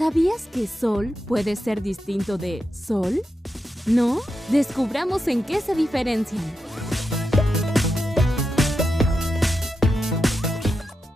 ¿Sabías que sol puede ser distinto de sol? ¿No? Descubramos en qué se diferencian.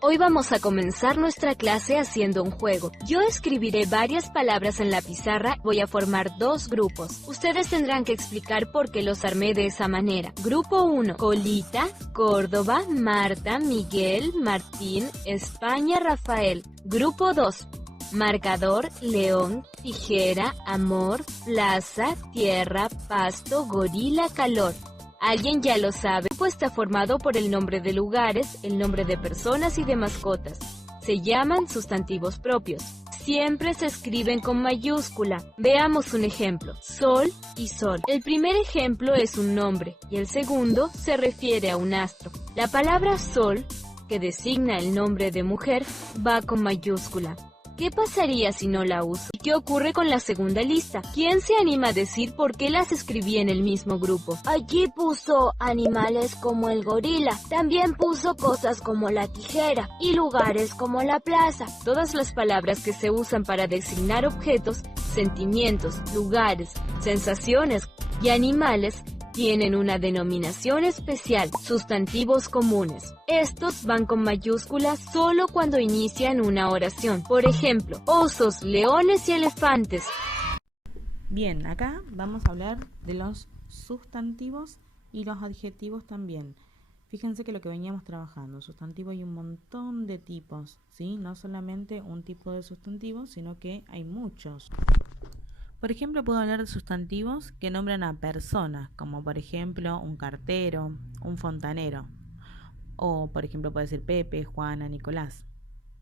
Hoy vamos a comenzar nuestra clase haciendo un juego. Yo escribiré varias palabras en la pizarra, voy a formar dos grupos. Ustedes tendrán que explicar por qué los armé de esa manera. Grupo 1, Colita, Córdoba, Marta, Miguel, Martín, España, Rafael. Grupo 2, marcador, león, tijera, amor, plaza, tierra, pasto, gorila, calor. ¿Alguien ya lo sabe? Pues está formado por el nombre de lugares, el nombre de personas y de mascotas. Se llaman sustantivos propios. Siempre se escriben con mayúscula. Veamos un ejemplo. Sol y sol. El primer ejemplo es un nombre y el segundo se refiere a un astro. La palabra sol, que designa el nombre de mujer, va con mayúscula. ¿Qué pasaría si no la uso? ¿Y qué ocurre con la segunda lista? ¿Quién se anima a decir por qué las escribí en el mismo grupo? Allí puso animales como el gorila, también puso cosas como la tijera y lugares como la plaza. Todas las palabras que se usan para designar objetos, sentimientos, lugares, sensaciones y animales tienen una denominación especial, sustantivos comunes. Estos van con mayúsculas solo cuando inician una oración. Por ejemplo, osos, leones y elefantes. Bien, acá vamos a hablar de los sustantivos y los adjetivos también. Fíjense que lo que veníamos trabajando, sustantivo hay un montón de tipos, ¿sí? No solamente un tipo de sustantivo, sino que hay muchos. Por ejemplo, puedo hablar de sustantivos que nombran a personas, como por ejemplo un cartero, un fontanero. O por ejemplo puede ser Pepe, Juana, Nicolás.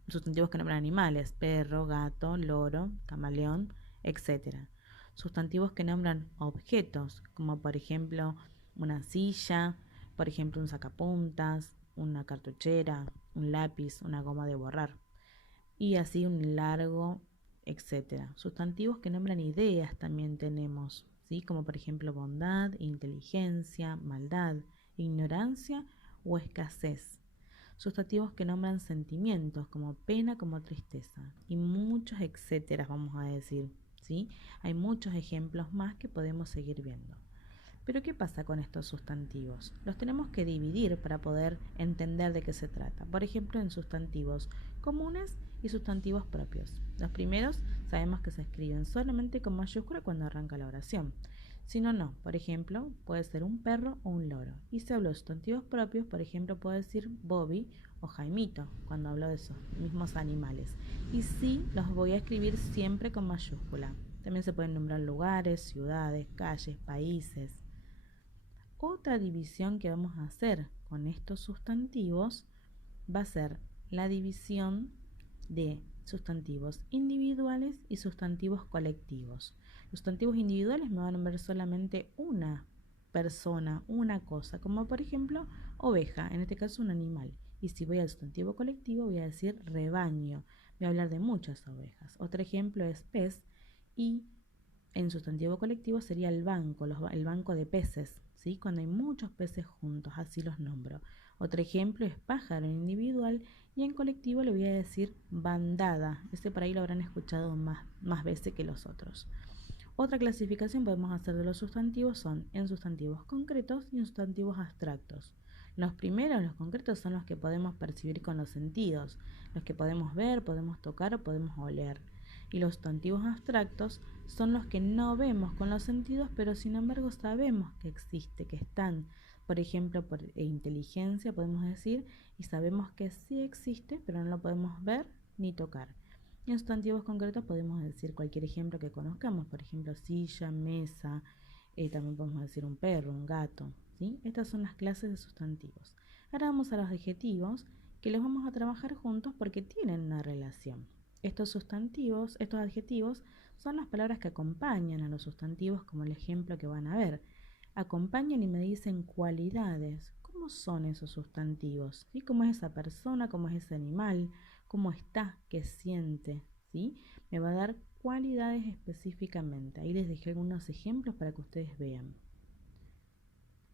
Sustantivos que nombran animales, perro, gato, loro, camaleón, etc. Sustantivos que nombran objetos, como por ejemplo una silla, por ejemplo un sacapuntas, una cartuchera, un lápiz, una goma de borrar. Y así un largo etcétera. Sustantivos que nombran ideas también tenemos, ¿sí? Como por ejemplo bondad, inteligencia, maldad, ignorancia o escasez. Sustantivos que nombran sentimientos como pena, como tristeza y muchos etcétera, vamos a decir, ¿sí? Hay muchos ejemplos más que podemos seguir viendo. Pero ¿qué pasa con estos sustantivos? Los tenemos que dividir para poder entender de qué se trata. Por ejemplo, en sustantivos comunes y sustantivos propios. Los primeros sabemos que se escriben solamente con mayúscula cuando arranca la oración. Si no, no. Por ejemplo, puede ser un perro o un loro. Y si hablo de sustantivos propios, por ejemplo, puedo decir Bobby o Jaimito cuando hablo de esos mismos animales. Y sí, los voy a escribir siempre con mayúscula. También se pueden nombrar lugares, ciudades, calles, países. Otra división que vamos a hacer con estos sustantivos va a ser la división de sustantivos individuales y sustantivos colectivos. Los sustantivos individuales me van a nombrar solamente una persona, una cosa, como por ejemplo oveja, en este caso un animal. Y si voy al sustantivo colectivo voy a decir rebaño, voy a hablar de muchas ovejas. Otro ejemplo es pez y en sustantivo colectivo sería el banco, el banco de peces, ¿sí? Cuando hay muchos peces juntos, así los nombro. Otro ejemplo es pájaro en individual y en colectivo le voy a decir bandada. Este por ahí lo habrán escuchado más veces que los otros. Otra clasificación podemos hacer de los sustantivos son en sustantivos concretos y en sustantivos abstractos. Los primeros, los concretos, son los que podemos percibir con los sentidos, los que podemos ver, podemos tocar o podemos oler. Y los sustantivos abstractos son los que no vemos con los sentidos, pero sin embargo sabemos que existe, que están. Por ejemplo, por inteligencia podemos decir, y sabemos que sí existe, pero no lo podemos ver ni tocar. Y en sustantivos concretos podemos decir cualquier ejemplo que conozcamos, por ejemplo, silla, mesa, también podemos decir un perro, un gato, ¿sí? Estas son las clases de sustantivos. Ahora vamos a los adjetivos, que los vamos a trabajar juntos porque tienen una relación. Estos adjetivos, son las palabras que acompañan a los sustantivos, como el ejemplo que van a ver. Acompañan y me dicen cualidades. ¿Cómo son esos sustantivos? ¿Sí? ¿Cómo es esa persona? ¿Cómo es ese animal? ¿Cómo está? ¿Qué siente? ¿Sí? Me va a dar cualidades específicamente. Ahí les dejé algunos ejemplos para que ustedes vean.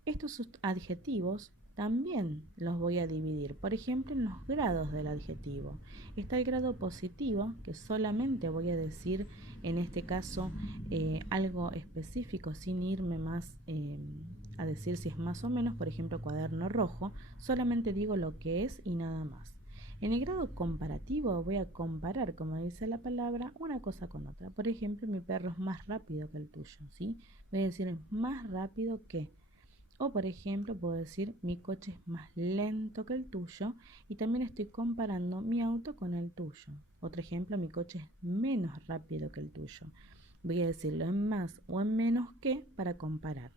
Estos adjetivos también los voy a dividir, por ejemplo, en los grados del adjetivo. Está el grado positivo, que solamente voy a decir, en este caso, algo específico, sin irme más a decir si es más o menos. Por ejemplo, cuaderno rojo, solamente digo lo que es y nada más. En el grado comparativo voy a comparar, como dice la palabra, una cosa con otra. Por ejemplo, mi perro es más rápido que el tuyo, ¿sí? Voy a decir es más rápido que. O por ejemplo, puedo decir mi coche es más lento que el tuyo, y también estoy comparando mi auto con el tuyo. Otro ejemplo, mi coche es menos rápido que el tuyo. Voy a decirlo en más o en menos que para comparar.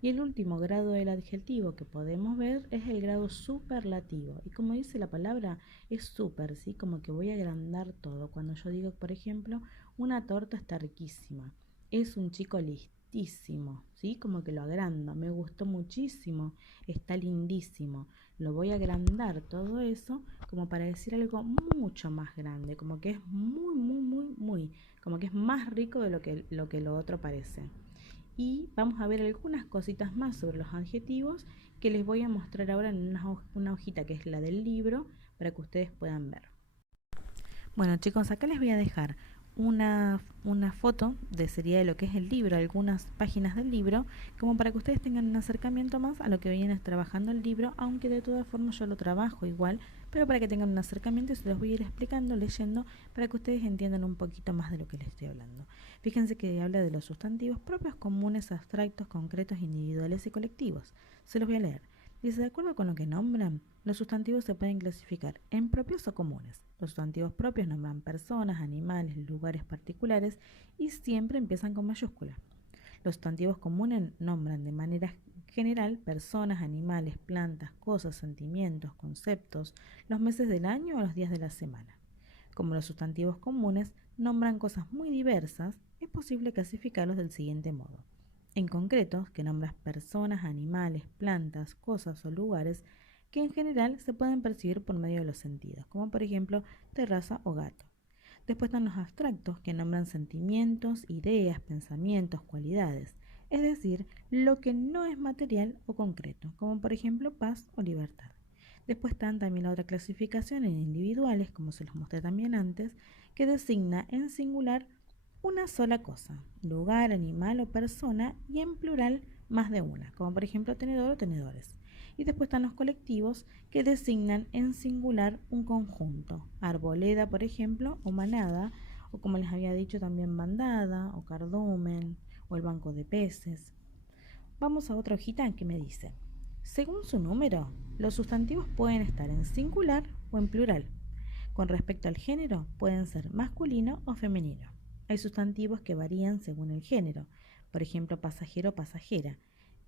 Y el último grado del adjetivo que podemos ver es el grado superlativo. Y como dice la palabra, es súper, ¿sí? Como que voy a agrandar todo. Cuando yo digo, por ejemplo, una torta está riquísima, es un chico listísimo, ¿sí? Como que lo agrando, me gustó muchísimo, está lindísimo. Lo voy a agrandar todo eso como para decir algo mucho más grande, como que es muy, como que es más rico de lo otro parece. Y vamos a ver algunas cositas más sobre los adjetivos que les voy a mostrar ahora en una hojita que es la del libro para que ustedes puedan ver. Bueno, chicos, acá les voy a dejar una foto sería de lo que es el libro, algunas páginas del libro, como para que ustedes tengan un acercamiento más a lo que viene trabajando el libro, aunque de todas formas yo lo trabajo igual, pero para que tengan un acercamiento y se los voy a ir explicando, leyendo, para que ustedes entiendan un poquito más de lo que les estoy hablando. Fíjense que habla de los sustantivos propios, comunes, abstractos, concretos, individuales y colectivos. Se los voy a leer. Dice, de acuerdo con lo que nombran, los sustantivos se pueden clasificar en propios o comunes. Los sustantivos propios nombran personas, animales, lugares particulares y siempre empiezan con mayúscula. Los sustantivos comunes nombran de manera general personas, animales, plantas, cosas, sentimientos, conceptos, los meses del año o los días de la semana. Como los sustantivos comunes nombran cosas muy diversas, es posible clasificarlos del siguiente modo. En concreto, que nombras personas, animales, plantas, cosas o lugares que en general se pueden percibir por medio de los sentidos, como por ejemplo terraza o gato. Después están los abstractos, que nombran sentimientos, ideas, pensamientos, cualidades, es decir, lo que no es material o concreto, como por ejemplo paz o libertad. Después están también la otra clasificación en individuales, como se los mostré también antes, que designa en singular una sola cosa, lugar, animal o persona, y en plural más de una, como por ejemplo tenedor o tenedores. Y después están los colectivos, que designan en singular un conjunto, arboleda por ejemplo, o manada, o como les había dicho también bandada, o cardumen, o el banco de peces. Vamos a otra hojita que me dice, según su número, los sustantivos pueden estar en singular o en plural. Con respecto al género, pueden ser masculino o femenino. Hay sustantivos que varían según el género, por ejemplo pasajero o pasajera,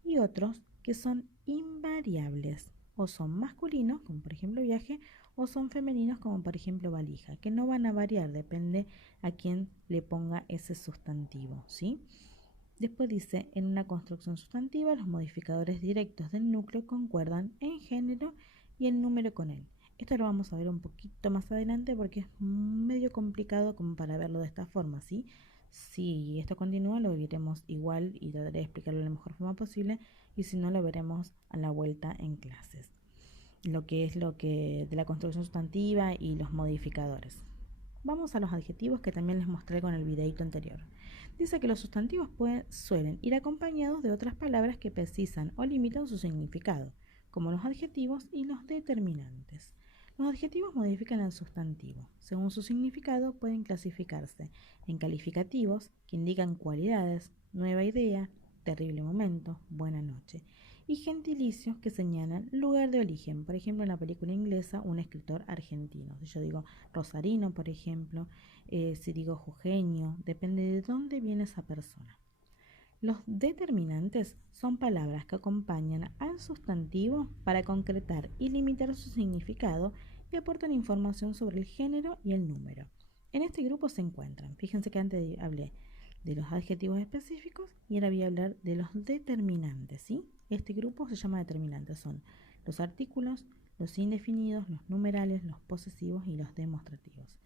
y otros que son invariables, o son masculinos, como por ejemplo viaje, o son femeninos, como por ejemplo valija, que no van a variar, depende a quién le ponga ese sustantivo, ¿sí? Después dice, en una construcción sustantiva, los modificadores directos del núcleo concuerdan en género y en número con él. Esto lo vamos a ver un poquito más adelante porque es medio complicado como para verlo de esta forma, ¿sí? Si esto continúa lo veremos igual y trataré de explicarlo de la mejor forma posible, y si no lo veremos a la vuelta en clases. Lo que de la construcción sustantiva y los modificadores. Vamos a los adjetivos que también les mostré con el videito anterior. Dice que los sustantivos suelen ir acompañados de otras palabras que precisan o limitan su significado, como los adjetivos y los determinantes. Los adjetivos modifican al sustantivo. Según su significado, pueden clasificarse en calificativos, que indican cualidades, nueva idea, terrible momento, buena noche, y gentilicios, que señalan lugar de origen. Por ejemplo, en la película inglesa, un escritor argentino. Si yo digo rosarino, por ejemplo, si digo jujeño, depende de dónde viene esa persona. Los determinantes son palabras que acompañan al sustantivo para concretar y limitar su significado y aportan información sobre el género y el número. En este grupo se encuentran, fíjense que antes hablé de los adjetivos específicos y ahora voy a hablar de los determinantes, ¿sí? Este grupo se llama determinantes, son los artículos, los indefinidos, los numerales, los posesivos y los demostrativos.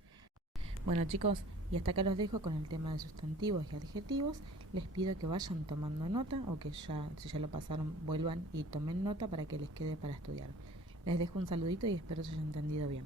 Bueno chicos, y hasta acá los dejo con el tema de sustantivos y adjetivos. Les pido que vayan tomando nota o que ya, si ya lo pasaron, vuelvan y tomen nota para que les quede para estudiar. Les dejo un saludito y espero se haya entendido bien.